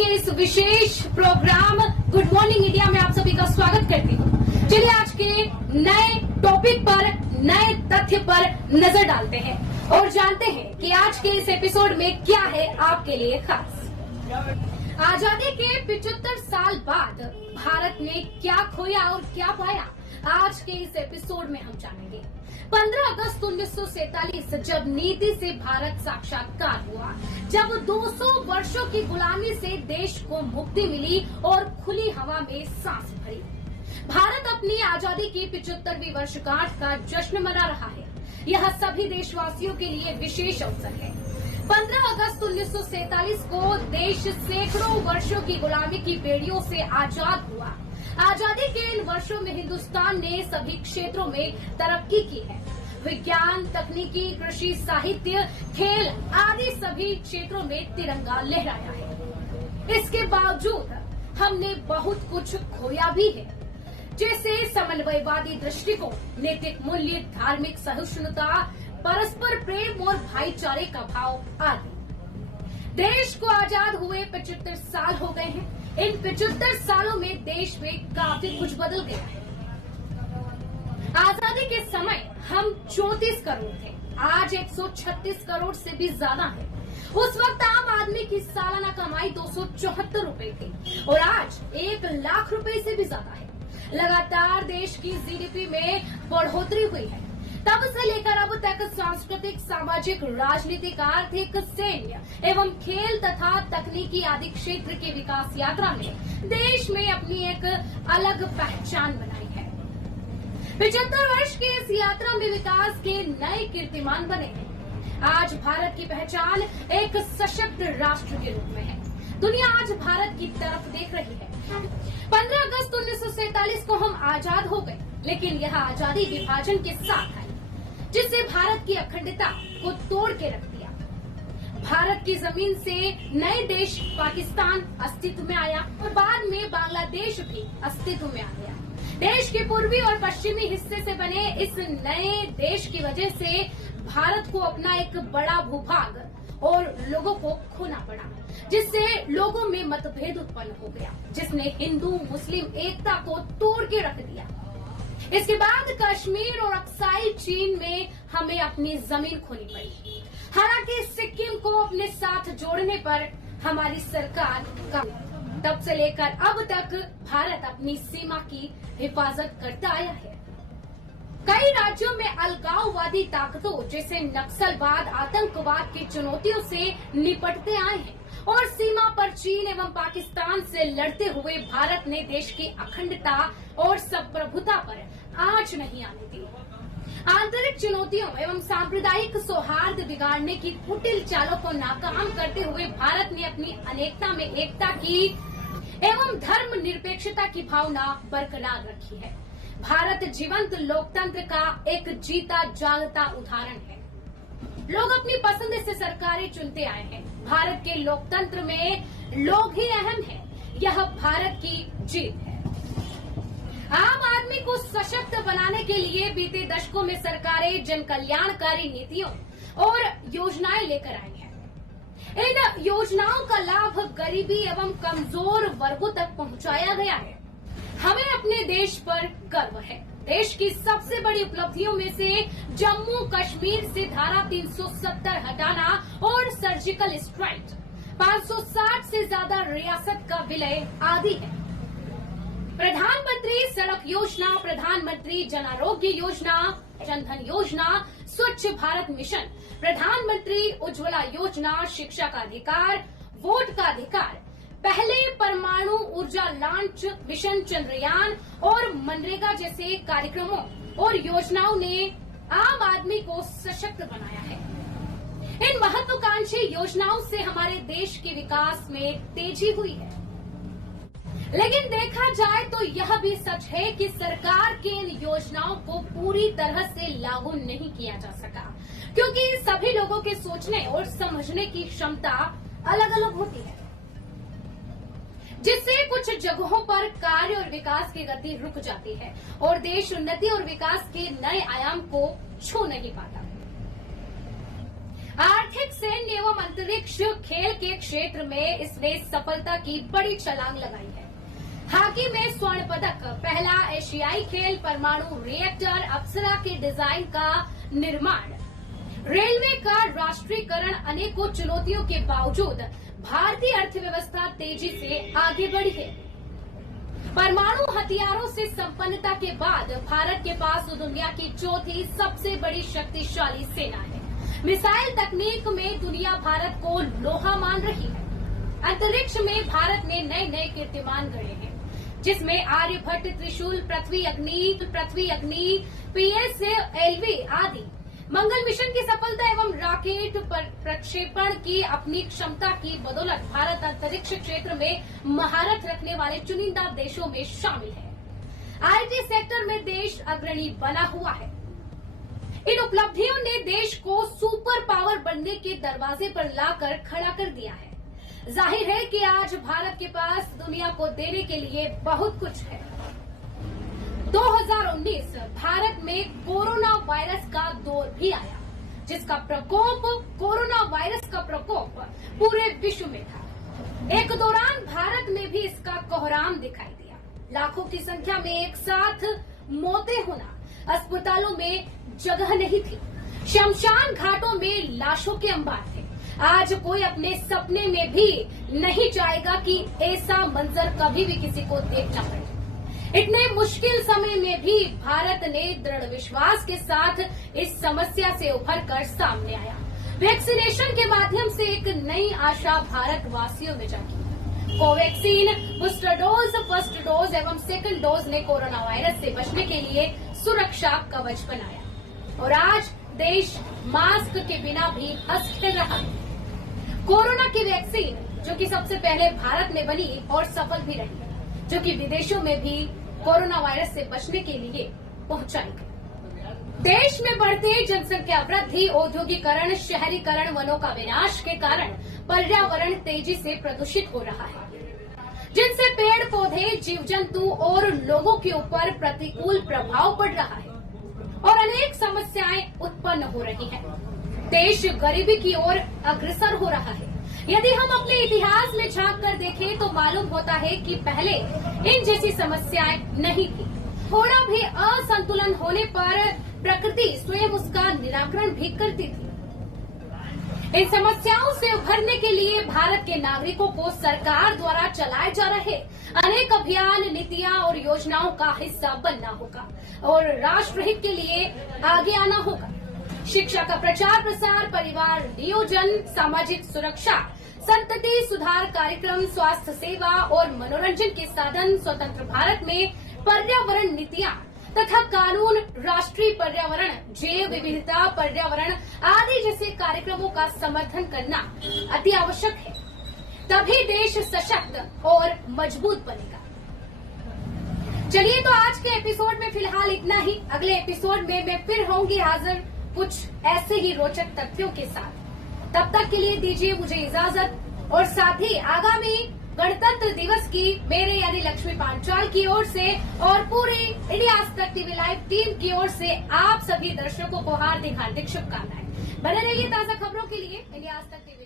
के इस विशेष programme good morning India में आप सभी का स्वागत करती हूँ। चलिए आज के नए टॉपिक पर, नए तथ्य पर नजर डालते हैं और जानते हैं कि आज के इस एपिसोड में क्या है आपके लिए खास। आजादी के 75 साल बाद भारत ने क्या खोया और क्या पाया, आज के इस एपिसोड में हम जानेंगे। 15 अगस्त 1947 जब नीति से भारत साक्षात्कार हुआ, जब 200 वर्षों की गुलामी से देश को मुक्ति मिली और खुली हवा में सांस भरी। भारत अपनी आजादी की 75वीं वर्षगांठ का जश्न मना रहा है। यह सभी देशवासियों के लिए विशेष अवसर है। 15 अगस्त 1947 को देश सैकड़ों वर्षों की गुलामी की बेड़ियों से आजाद हुआ। आजादी के इन वर्षों में हिंदुस्तान ने सभी क्षेत्रों में तरक्की की है। विज्ञान, तकनीकी, कृषि, साहित्य, खेल आदि सभी क्षेत्रों में तिरंगा लहराया है। इसके बावजूद हमने बहुत कुछ खोया भी है, जैसे समन्वयवादी दृष्टिकोण, नैतिक मूल्य, धार्मिक सहिष्णुता, परस्पर प्रेम और भाईचारे का भाव आदि। देश को आजाद हुए 75 साल हो गए हैं। इन 75 सालों में देश में काफी कुछ बदल गया है। आजादी के समय हम 34 करोड़ थे, आज 136 करोड़ से भी ज्यादा है। उस वक्त आम आदमी की सालाना कमाई 274 रुपए थी और आज 1 लाख रुपए से भी ज्यादा है। लगातार देश की जीडीपी में बढ़ोतरी हुई है। तब से लेकर अब तक सांस्कृतिक, सामाजिक, राजनीतिक, आर्थिक, सैन्य एवं खेल तथा तकनीकी आदि क्षेत्र की विकास यात्रा में देश में अपनी एक अलग पहचान बनाई है। 75 वर्ष की इस यात्रा में विकास के नए कीर्तिमान बने हैं। आज भारत की पहचान एक सशक्त राष्ट्र के रूप में है। दुनिया आज भारत की तरफ देख रही है। 15 अगस्त 1947 को हम आजाद हो गए, लेकिन यह आजादी विभाजन के साथ आई, जिससे भारत की अखंडता को तोड़ के रख दिया। भारत की जमीन से नए देश पाकिस्तान अस्तित्व में आया और बाद में बांग्लादेश भी अस्तित्व में आ गया। देश के पूर्वी और पश्चिमी हिस्से से बने इस नए देश की वजह से भारत को अपना एक बड़ा भूभाग और लोगों को खोना पड़ा, जिससे लोगों में मतभेद उत्पन्न हो गया, जिसने हिंदू मुस्लिम एकता को तोड़ के रख दिया। इसके बाद कश्मीर और अक्साई चीन में हमें अपनी जमीन खोनी पड़ी। हालांकि सिक्किम को अपने साथ जोड़ने पर हमारी सरकार का तब से लेकर अब तक भारत अपनी सीमा की हिफाजत करता आया है। कई राज्यों में अलगाववादी ताकतों जैसे नक्सलवाद, आतंकवाद की चुनौतियों से निपटते आए हैं और सीमा पर चीन एवं पाकिस्तान से लड़ते हुए भारत ने देश की अखंडता और संप्रभुता पर आंच नहीं आने दी। आंतरिक चुनौतियों एवं सांप्रदायिक सौहार्द बिगाड़ने की कुटिल चालों को नाकाम करते हुए भारत ने अपनी अनेकता में एकता की एवं धर्म निरपेक्षता की भावना बरकरार रखी है। भारत जीवंत लोकतंत्र का एक जीता जागता उदाहरण है। लोग अपनी पसंद से सरकारें चुनते आए हैं। भारत के लोकतंत्र में लोग ही अहम हैं। यह भारत की जीत है। आम आदमी को सशक्त बनाने के लिए बीते दशकों में सरकारें जन कल्याणकारी नीतियों और योजनाएं लेकर आई हैं। इन योजनाओं का लाभ गरीबी एवं कमजोर वर्गों तक पहुंचाया गया है। हमें अपने देश पर गर्व है। देश की सबसे बड़ी उपलब्धियों में से जम्मू कश्मीर से धारा 370 हटाना और सर्जिकल स्ट्राइक, 560 से ज्यादा रियासत का विलय आदि है। प्रधानमंत्री सड़क योजना, प्रधानमंत्री जन आरोग्य योजना, जनधन योजना, स्वच्छ भारत मिशन, प्रधानमंत्री उज्ज्वला योजना, शिक्षा का अधिकार, वोट का अधिकार, पहले परमाणु ऊर्जा लॉन्च, मिशन चंद्रयान और मनरेगा जैसे कार्यक्रमों और योजनाओं ने आम आदमी को सशक्त बनाया है। इन महत्वाकांक्षी योजनाओं से हमारे देश के विकास में तेजी हुई है। लेकिन देखा जाए तो यह भी सच है कि सरकार की इन योजनाओं को पूरी तरह से लागू नहीं किया जा सका, क्योंकि सभी लोगों के सोचने और समझने की क्षमता अलग अलग होती है, जिससे कुछ जगहों पर कार्य और विकास की गति रुक जाती है और देश उन्नति और विकास के नए आयाम को छू नहीं पाता। आर्थिक, सैन्य एवं अंतरिक्ष खेल के क्षेत्र में इसने सफलता की बड़ी छलांग लगाई है। हॉकी में स्वर्ण पदक, पहला एशियाई खेल, परमाणु रिएक्टर, अप्सरा के डिजाइन का निर्माण, रेलवे का राष्ट्रीयकरण, अनेकों चुनौतियों के बावजूद भारतीय अर्थव्यवस्था तेजी से आगे बढ़ी है। परमाणु हथियारों से संपन्नता के बाद भारत के पास दुनिया की चौथी सबसे बड़ी शक्तिशाली सेना है। मिसाइल तकनीक में दुनिया भारत को लोहा मान रही है। अंतरिक्ष में भारत ने नए नए कीर्तिमान गढ़े हैं, जिसमें आर्यभट्ट, त्रिशूल, पृथ्वी अग्नि, PSLV आदि। मंगल मिशन की सफलता एवं रॉकेट प्रक्षेपण की अपनी क्षमता की बदौलत भारत अंतरिक्ष क्षेत्र में महारत रखने वाले चुनिंदा देशों में शामिल है। IT सेक्टर में देश अग्रणी बना हुआ है। इन उपलब्धियों ने देश को सुपर पावर बनने के दरवाजे पर लाकर खड़ा कर दिया है। जाहिर है कि आज भारत के पास दुनिया को देने के लिए बहुत कुछ है। 2019 भारत में कोरोना वायरस का दौर भी आया, जिसका प्रकोप, कोरोना वायरस का प्रकोप पूरे विश्व में था। एक दौरान भारत में भी इसका कोहराम दिखाई दिया। लाखों की संख्या में एक साथ मौतें होना, अस्पतालों में जगह नहीं थी, शमशान घाटों में लाशों के अंबार थे। आज कोई अपने सपने में भी नहीं चाहेगा कि ऐसा मंजर कभी भी किसी को देखना पड़े। इतने मुश्किल समय में भी भारत ने दृढ़ विश्वास के साथ इस समस्या से उभरकर सामने आया। वैक्सीनेशन के माध्यम से एक नई आशा भारतवासियों में जागी। Covaxin, booster dose, first dose एवं सेकंड डोज ने कोरोना वायरस से बचने के लिए सुरक्षा कवच बनाया और आज देश मास्क के बिना भी हंस खेल रहा है। कोरोना की वैक्सीन, जो कि सबसे पहले भारत में बनी और सफल भी रही, जो कि विदेशों में भी कोरोना वायरस से बचने के लिए पहुंचाई गई। देश में बढ़ते जनसंख्या वृद्धि, औद्योगिकरण, शहरीकरण, वनों का विनाश के कारण पर्यावरण तेजी से प्रदूषित हो रहा है, जिनसे पेड़ पौधे, जीव जंतु और लोगों के ऊपर प्रतिकूल प्रभाव पड़ रहा है और अनेक समस्याएं उत्पन्न हो रही हैं। देश गरीबी की ओर अग्रसर हो रहा है। यदि हम अपने इतिहास में झांक कर देखें तो मालूम होता है कि पहले इन जैसी समस्याएं नहीं थी। थोड़ा भी असंतुलन होने पर प्रकृति स्वयं उसका निराकरण भी करती थी। इन समस्याओं से उभरने के लिए भारत के नागरिकों को सरकार द्वारा चलाए जा रहे अनेक अभियान, नीतियां और योजनाओं का हिस्सा बनना होगा और राष्ट्रहित के लिए आगे आना होगा। शिक्षा का प्रचार प्रसार, परिवार नियोजन, सामाजिक सुरक्षा, संतति सुधार कार्यक्रम, स्वास्थ्य सेवा और मनोरंजन के साधन, स्वतंत्र भारत में पर्यावरण नीतियां तथा कानून, राष्ट्रीय पर्यावरण, जैव विविधता, पर्यावरण आदि जैसे कार्यक्रमों का समर्थन करना अति आवश्यक है। तभी देश सशक्त और मजबूत बनेगा। चलिए, तो आज के एपिसोड में फिलहाल इतना ही। अगले एपिसोड में मैं फिर होंगी हाजिर कुछ ऐसे ही रोचक तथ्यों के साथ। तब तक के लिए दीजिए मुझे इजाजत और साथ ही आगामी गणतंत्र दिवस की मेरे यानी लक्ष्मी पांचाल की ओर से और पूरी इंडिया आज तक टीवी लाइव टीम की ओर से आप सभी दर्शकों को हार्दिक शुभकामनाएं। बने रहिए ताजा खबरों के लिए इंडिया आज तक टीवी।